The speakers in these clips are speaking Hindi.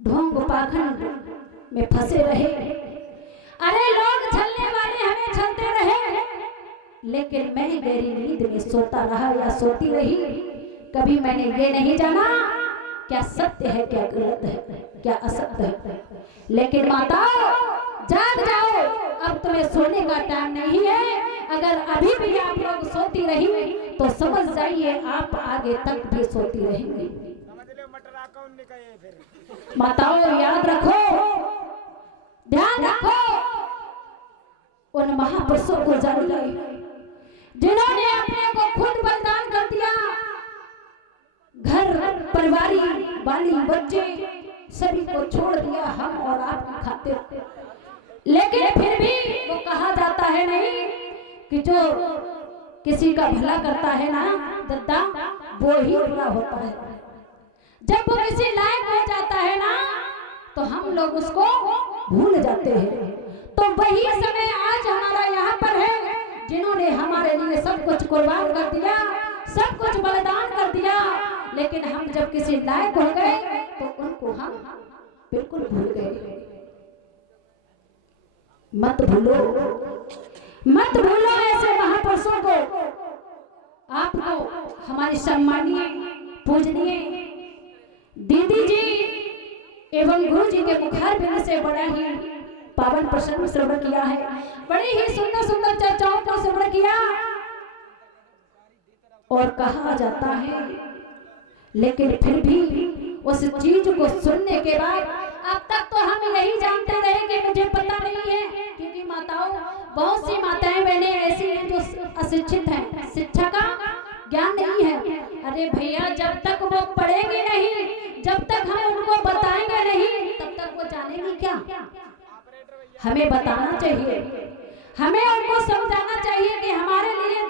ढोंग पाखंड में फंसे रहे। अरे लोग छलने वाले हमें छलते रहे, लेकिन मैं गहरी नींद में सोता रहा या सोती रही। कभी मैंने ये नहीं जाना क्या सत्य है, क्या गलत है, क्या असत्य है। लेकिन माताओं जाग जाओ, अब तुम्हें सोने का टाइम नहीं है। अगर अभी भी आप लोग सोती रही तो समझ जाइए आप आगे तक भी सोती रहेंगी। माताओं याद रखो, ध्यान रखो, उन महापुरुषों को जानिए जिन्होंने अपने को खुद बलिदान कर दिया। घर परिवारी बाली बच्चे सभी को छोड़ दिया हम और आपकी खातिर। लेकिन फिर भी वो कहा जाता है नहीं कि जो किसी का भला करता है ना दद्दा, वो ही बुरा होता है। जब वो किसी लायक हो जाता है ना तो हम लोग उसको भूल जाते हैं। तो वही समय आज हमारा यहाँ पर है जिन्होंने हमारे लिए सब कुछ कुर्बान कर दिया, सब कुछ बलिदान कर दिया। लेकिन हम जब किसी लायक हो गए तो उनको हम बिल्कुल भूल गए। मत भूलो, मत भूलो ऐसे महापुरुषों को। आपको हमारी सम्मानीय पूजनीय दीदी जी एवं गुरु जी के मुखार बिंद से बड़ा ही पावन प्रसंग श्रवण किया है, बड़ी ही सुंदर सुंदर चर्चाओं को श्रवण किया। और कहा जाता है, लेकिन फिर भी उस चीज को सुनने के बाद अब तक तो हम यही जानते रहे कि मुझे पता नहीं है। क्योंकि माताओं, बहुत सी माताएं बहनें ऐसी हैं जो अशिक्षित हैं, शिक्षा का ज्ञान नहीं है। अरे भैया, जब तक वो पढ़ेंगे नहीं, जब तक हम उनको बताएंगे नहीं, तब तक वो जानेंगे क्या। हमें बताना चाहिए, हमें उनको समझाना चाहिए कि हमारे लिए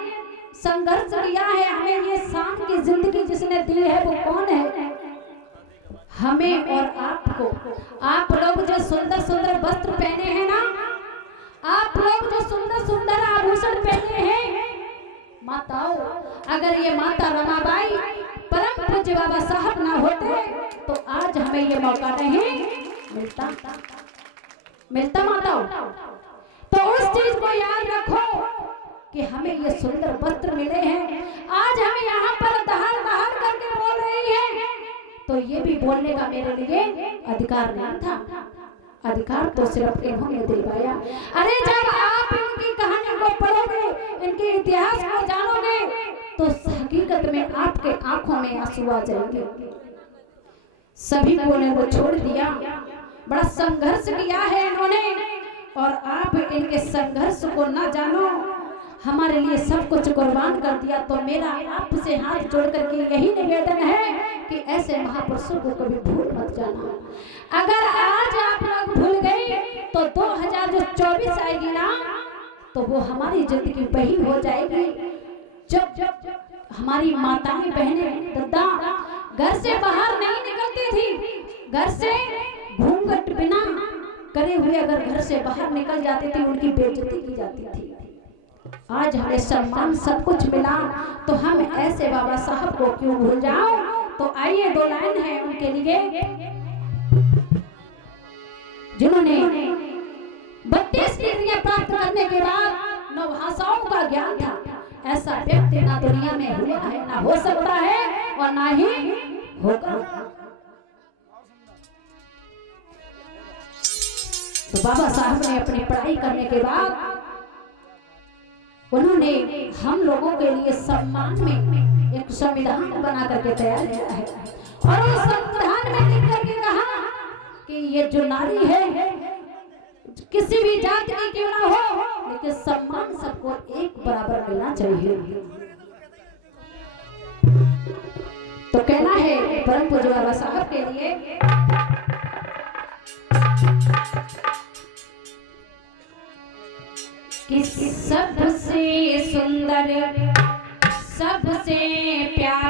संघर्ष किया है, हमें ये शान की जिंदगी जिसने दी है वो कौन है। हमें और आपको, आप लोग जो सुंदर सुंदर वस्त्र पहने हैं ना, आप लोग जो सुंदर सुंदर आभूषण पहने हैं, माताओं, अगर ये माता रमाबाई परम पूज्य बाबा साहब ना होते तो आज हमें ये मौका नहीं मिलता माताओं। तो उस चीज को याद रखो कि हमें ये सुंदर वस्त्र मिले हैं। आज हम यहाँ पर दहाड़ दहाड़ करके बोल रही हैं, तो ये भी बोलने का मेरे लिए अधिकार नहीं था। अधिकार तो सिर्फ इन्होंने दिलवाया। अरे जब आप इनकी कहानी को पढ़ोगे, इनके इतिहास को जानोगे, तो हकीकत में आपके आंखों में आंसू आ जाएंगे। सभी को ने वो छोड़ दिया, बड़ा संघर्ष किया है इन्होंने, और आप इनके संघर्ष को ना जानो, हमारे लिए सब कुछ कुर्बान कर दिया। तो मेरा आपसे हाथ जोड़ करके यही निवेदन है कि ऐसे महापुरुषों को कभी भूल मत जाना। अगर आज आप लोग भूल गए तो 2024 आएगी ना, तो वो हमारी जिंदगी वही हो जाएगी जब हमारी माताएं बहनें दादा घर से बाहर नहीं निकलती थी। घर से घूंघट बिना करे हुए अगर घर से बाहर निकल जाती थी, उनकी बेइज्जती की जाती थी। आज हमें सम्मान सब कुछ मिला, तो हम ऐसे बाबा साहब को क्यों भूल जाओ। तो आइए, दो लाइन है उनके लिए, जिन्होंने 32 डिग्रियां प्राप्त करने के बाद 9 भाषाओं का ज्ञान था। ऐसा व्यक्ति ना दुनिया में हुआ है, ना हो सकता है और ना ही होगा। तो बाबा साहब ने अपनी पढ़ाई करने के बाद उन्होंने हम लोगों के लिए सम्मान में एक संविधान बना करके तैयार किया है, और उस संविधान में लिख करके कहा कि ये जो नारी है किसी भी जाति की क्यों ना हो, लेकिन सम्मान सबको एक बराबर मिलना चाहिए। तो कहना है परम पूज्य बाबा साहब के लिए, कि सबसे सुंदर सबसे प्यारा